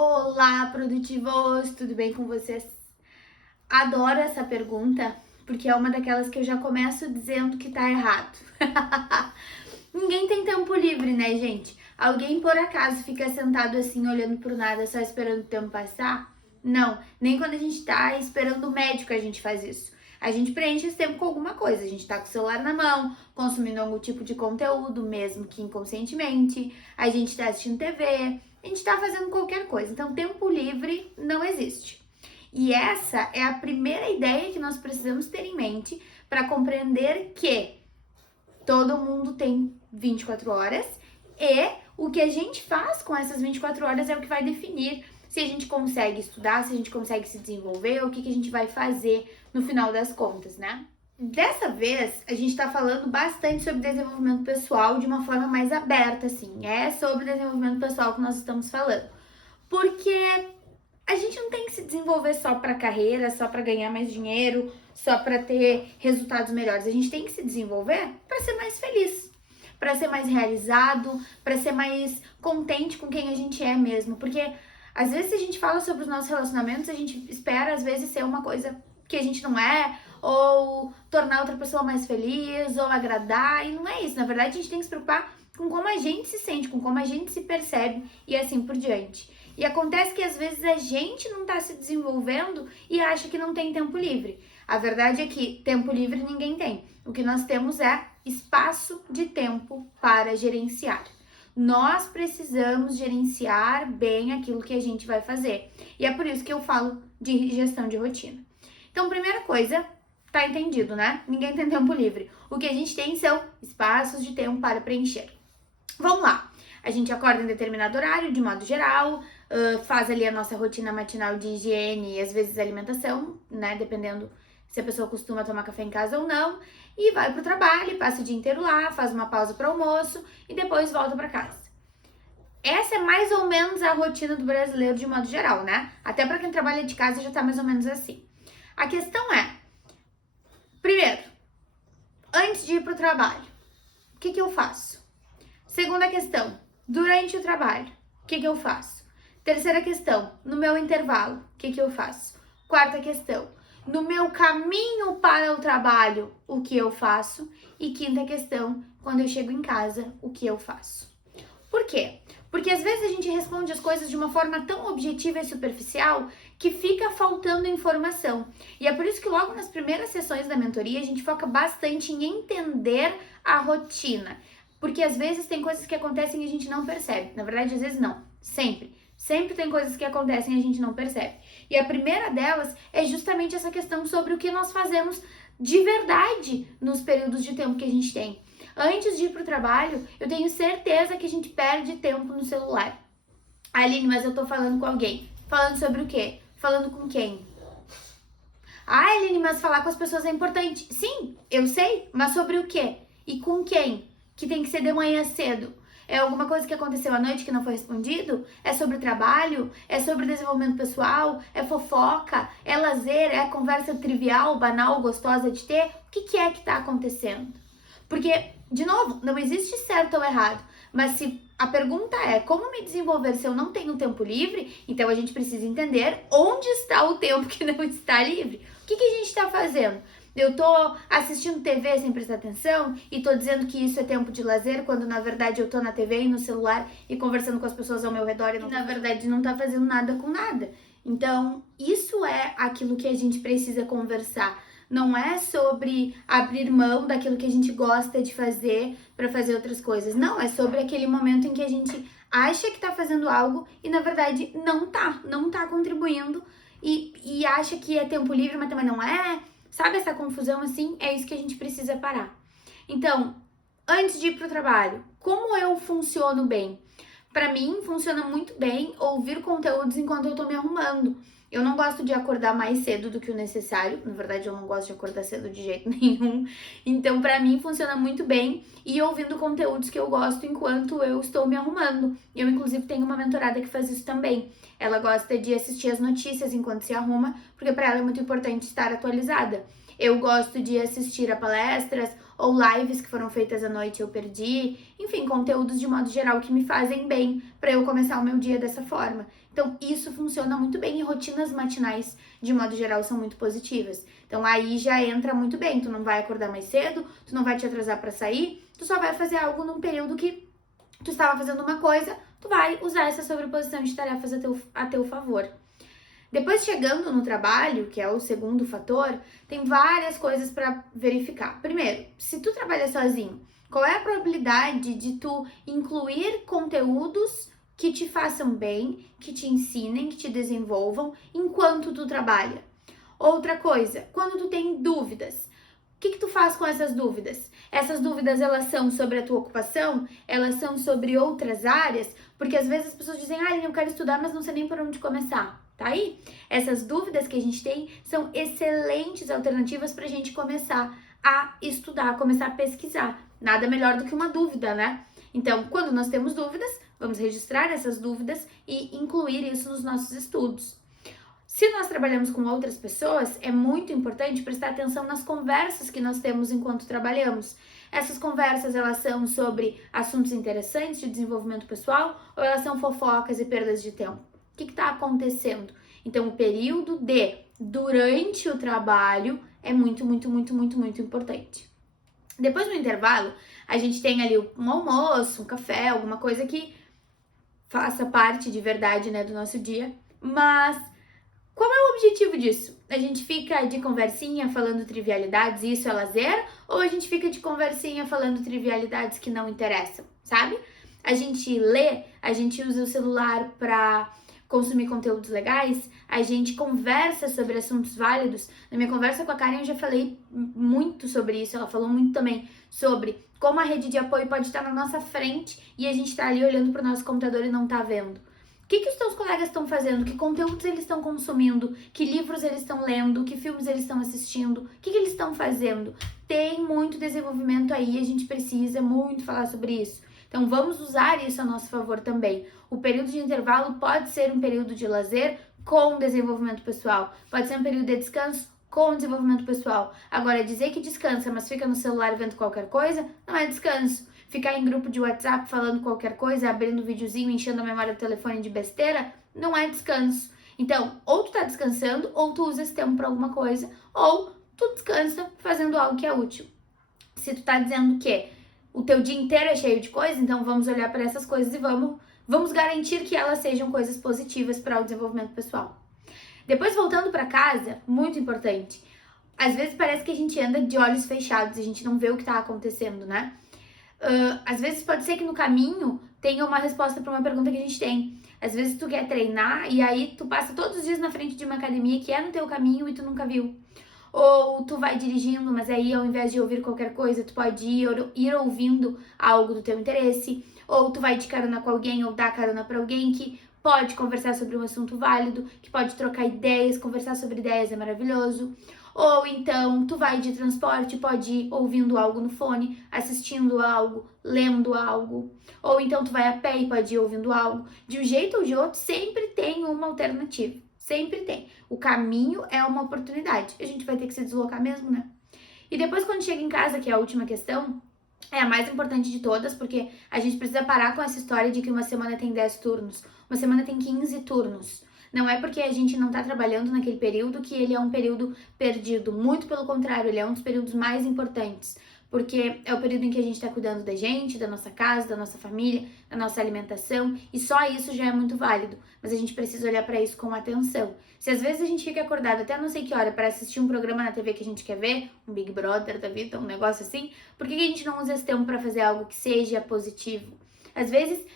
Olá, produtivos! Tudo bem com vocês? Adoro essa pergunta, porque é uma daquelas que eu já começo dizendo que tá errado. Ninguém tem tempo livre, né, gente? Alguém por acaso fica sentado assim, olhando pro nada, só esperando o tempo passar? Não, nem quando a gente tá esperando o médico a gente faz isso. A gente preenche esse tempo com alguma coisa. A gente tá com o celular na mão, consumindo algum tipo de conteúdo, mesmo que inconscientemente. A gente tá assistindo TV, a gente tá fazendo qualquer coisa. Então, tempo livre não existe. E essa é a primeira ideia que nós precisamos ter em mente para compreender que todo mundo tem 24 horas e o que a gente faz com essas 24 horas é o que vai definir se a gente consegue estudar, se a gente consegue se desenvolver, o que a gente vai fazer no final das contas, né? Dessa vez, a gente tá falando bastante sobre desenvolvimento pessoal de uma forma mais aberta, assim. É sobre desenvolvimento pessoal que nós estamos falando. Porque a gente não tem que se desenvolver só para carreira, só para ganhar mais dinheiro, só para ter resultados melhores. A gente tem que se desenvolver para ser mais feliz, para ser mais realizado, para ser mais contente com quem a gente é mesmo. Porque às vezes, se a gente fala sobre os nossos relacionamentos, a gente espera às vezes ser uma coisa que a gente não é, ou tornar outra pessoa mais feliz, ou agradar, e não é isso. Na verdade, a gente tem que se preocupar com como a gente se sente, com como a gente se percebe e assim por diante. E acontece que às vezes a gente não tá se desenvolvendo e acha que não tem tempo livre. A verdade é que tempo livre ninguém tem. O que nós temos é espaço de tempo para gerenciar. Nós precisamos gerenciar bem aquilo que a gente vai fazer. E é por isso que eu falo de gestão de rotina. Então, primeira coisa, tá entendido, né? Ninguém tem tempo livre. O que a gente tem são espaços de tempo para preencher. Vamos lá. A gente acorda em determinado horário, de modo geral, faz ali a nossa rotina matinal de higiene e às vezes alimentação, né? Dependendo se a pessoa costuma tomar café em casa ou não. E vai pro trabalho, passa o dia inteiro lá, faz uma pausa para almoço e depois volta para casa. Essa é mais ou menos a rotina do brasileiro de modo geral, né? Até para quem trabalha de casa já tá mais ou menos assim. A questão é, primeiro, antes de ir pro trabalho, o que eu faço? Segunda questão, durante o trabalho, o que eu faço? Terceira questão, no meu intervalo, o que eu faço? Quarta questão, no meu caminho para o trabalho, o que eu faço? E quinta questão, quando eu chego em casa, o que eu faço? Por quê? Porque às vezes a gente responde as coisas de uma forma tão objetiva e superficial que fica faltando informação. E é por isso que logo nas primeiras sessões da mentoria a gente foca bastante em entender a rotina. Porque às vezes tem coisas que acontecem e a gente não percebe. Na verdade, às vezes não. Sempre. Sempre tem coisas que acontecem e a gente não percebe. E a primeira delas é justamente essa questão sobre o que nós fazemos de verdade nos períodos de tempo que a gente tem. Antes de ir pro trabalho, eu tenho certeza que a gente perde tempo no celular. Aline, mas eu tô falando com alguém. Falando sobre o quê? Falando com quem? Ah, Aline, mas falar com as pessoas é importante. Sim, eu sei, mas sobre o quê? E com quem? Que tem que ser de manhã cedo. É alguma coisa que aconteceu à noite que não foi respondido? É sobre trabalho? É sobre desenvolvimento pessoal? É fofoca? É lazer? É conversa trivial, banal, gostosa de ter? O que é que tá acontecendo? Porque, de novo, não existe certo ou errado. Mas se a pergunta é como me desenvolver se eu não tenho tempo livre, então a gente precisa entender onde está o tempo que não está livre. O que a gente está fazendo? Eu tô assistindo TV sem prestar atenção e tô dizendo que isso é tempo de lazer, quando na verdade eu tô na TV e no celular e conversando com as pessoas ao meu redor e na verdade não tá fazendo nada com nada. Então, isso é aquilo que a gente precisa conversar. Não é sobre abrir mão daquilo que a gente gosta de fazer para fazer outras coisas. Não, é sobre aquele momento em que a gente acha que tá fazendo algo e na verdade não tá contribuindo e acha que é tempo livre, mas também não é. Sabe essa confusão assim? É isso que a gente precisa parar. Então, antes de ir pro trabalho, como eu funciono bem? Para mim, funciona muito bem ouvir conteúdos enquanto eu tô me arrumando. Eu não gosto de acordar mais cedo do que o necessário. Na verdade, eu não gosto de acordar cedo de jeito nenhum. Então, pra mim, funciona muito bem ir ouvindo conteúdos que eu gosto enquanto eu estou me arrumando. Eu, inclusive, tenho uma mentorada que faz isso também. Ela gosta de assistir as notícias enquanto se arruma, porque pra ela é muito importante estar atualizada. Eu gosto de assistir a palestras ou lives que foram feitas à noite eu perdi, enfim, conteúdos de modo geral que me fazem bem para eu começar o meu dia dessa forma. Então, isso funciona muito bem e rotinas matinais, de modo geral, são muito positivas. Então, aí já entra muito bem. Tu não vai acordar mais cedo, tu não vai te atrasar para sair, tu só vai fazer algo num período que tu estava fazendo uma coisa, tu vai usar essa sobreposição de tarefas a teu favor. Depois, chegando no trabalho, que é o segundo fator, tem várias coisas para verificar. Primeiro, se tu trabalha sozinho, qual é a probabilidade de tu incluir conteúdos que te façam bem, que te ensinem, que te desenvolvam enquanto tu trabalha? Outra coisa, quando tu tem dúvidas, o que tu faz com essas dúvidas? Essas dúvidas, elas são sobre a tua ocupação? Elas são sobre outras áreas? Porque às vezes as pessoas dizem, eu quero estudar, mas não sei nem por onde começar. Tá aí? Essas dúvidas que a gente tem são excelentes alternativas pra gente começar a estudar, começar a pesquisar. Nada melhor do que uma dúvida, né? Então, quando nós temos dúvidas, vamos registrar essas dúvidas e incluir isso nos nossos estudos. Se nós trabalhamos com outras pessoas, é muito importante prestar atenção nas conversas que nós temos enquanto trabalhamos. Essas conversas, elas são sobre assuntos interessantes de desenvolvimento pessoal ou elas são fofocas e perdas de tempo? O que está acontecendo? Então, o período durante o trabalho é muito, muito, muito, muito, muito importante. Depois do intervalo, a gente tem ali um almoço, um café, alguma coisa que faça parte de verdade, né, do nosso dia. Mas qual é o objetivo disso? A gente fica de conversinha falando trivialidades e isso é lazer? Ou a gente fica de conversinha falando trivialidades que não interessam, sabe? A gente lê, a gente usa o celular para consumir conteúdos legais, a gente conversa sobre assuntos válidos. Na minha conversa com a Karen eu já falei muito sobre isso, ela falou muito também sobre como a rede de apoio pode estar na nossa frente e a gente tá ali olhando pro nosso computador e não tá vendo. O que os teus colegas estão fazendo? Que conteúdos eles estão consumindo? Que livros eles estão lendo? Que filmes eles estão assistindo? O que eles estão fazendo? Tem muito desenvolvimento aí, a gente precisa muito falar sobre isso. Então, vamos usar isso a nosso favor também. O período de intervalo pode ser um período de lazer com desenvolvimento pessoal. Pode ser um período de descanso com desenvolvimento pessoal. Agora, dizer que descansa, mas fica no celular vendo qualquer coisa, não é descanso. Ficar em grupo de WhatsApp falando qualquer coisa, abrindo um videozinho, enchendo a memória do telefone de besteira, não é descanso. Então, ou tu tá descansando, ou tu usa esse tempo pra alguma coisa, ou tu descansa fazendo algo que é útil. Se tu tá dizendo que o teu dia inteiro é cheio de coisas, então vamos olhar para essas coisas e vamos garantir que elas sejam coisas positivas para o desenvolvimento pessoal. Depois, voltando para casa, muito importante. Às vezes parece que a gente anda de olhos fechados, a gente não vê o que tá acontecendo, né? Às vezes pode ser que no caminho tenha uma resposta para uma pergunta que a gente tem. Às vezes tu quer treinar e aí tu passa todos os dias na frente de uma academia que é no teu caminho e tu nunca viu. Ou tu vai dirigindo, mas aí ao invés de ouvir qualquer coisa, tu pode ir ouvindo algo do teu interesse. Ou tu vai de carona com alguém ou dar carona para alguém que pode conversar sobre um assunto válido, que pode trocar ideias, conversar sobre ideias é maravilhoso. Ou então tu vai de transporte, pode ir ouvindo algo no fone, assistindo algo, lendo algo. Ou então tu vai a pé e pode ir ouvindo algo. De um jeito ou de outro, sempre tem uma alternativa. Sempre tem. O caminho é uma oportunidade. A gente vai ter que se deslocar mesmo, né? E depois, quando chega em casa, que é a última questão, é a mais importante de todas, porque a gente precisa parar com essa história de que uma semana tem 10 turnos, uma semana tem 15 turnos. Não é porque a gente não tá trabalhando naquele período que ele é um período perdido. Muito pelo contrário, ele é um dos períodos mais importantes. Porque é o período em que a gente tá cuidando da gente, da nossa casa, da nossa família, da nossa alimentação. E só isso já é muito válido. Mas a gente precisa olhar pra isso com atenção. Se às vezes a gente fica acordado até não sei que hora para assistir um programa na TV que a gente quer ver, um Big Brother da vida, um negócio assim, por que a gente não usa esse tempo pra fazer algo que seja positivo? Às vezes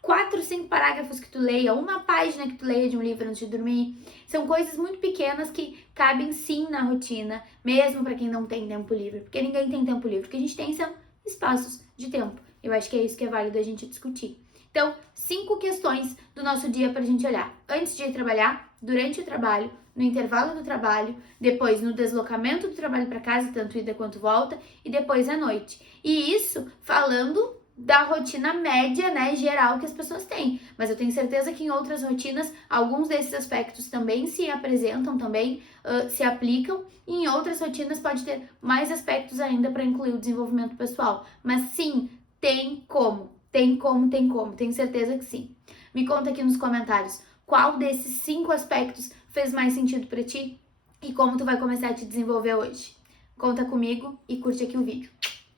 4, 5 parágrafos que tu leia, uma página que tu leia de um livro antes de dormir, são coisas muito pequenas que cabem sim na rotina, mesmo para quem não tem tempo livre, porque ninguém tem tempo livre, o que a gente tem são espaços de tempo. Eu acho que é isso que é válido a gente discutir. Então, 5 questões do nosso dia pra gente olhar. Antes de ir trabalhar, durante o trabalho, no intervalo do trabalho, depois no deslocamento do trabalho para casa, tanto ida quanto volta, e depois à noite. E isso falando da rotina média, né, geral que as pessoas têm. Mas eu tenho certeza que em outras rotinas, alguns desses aspectos também se apresentam, também se aplicam, e em outras rotinas pode ter mais aspectos ainda para incluir o desenvolvimento pessoal. Mas sim, tem como, tenho certeza que sim. Me conta aqui nos comentários qual desses 5 aspectos fez mais sentido para ti e como tu vai começar a te desenvolver hoje. Conta comigo e curte aqui o vídeo.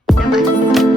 Até mais!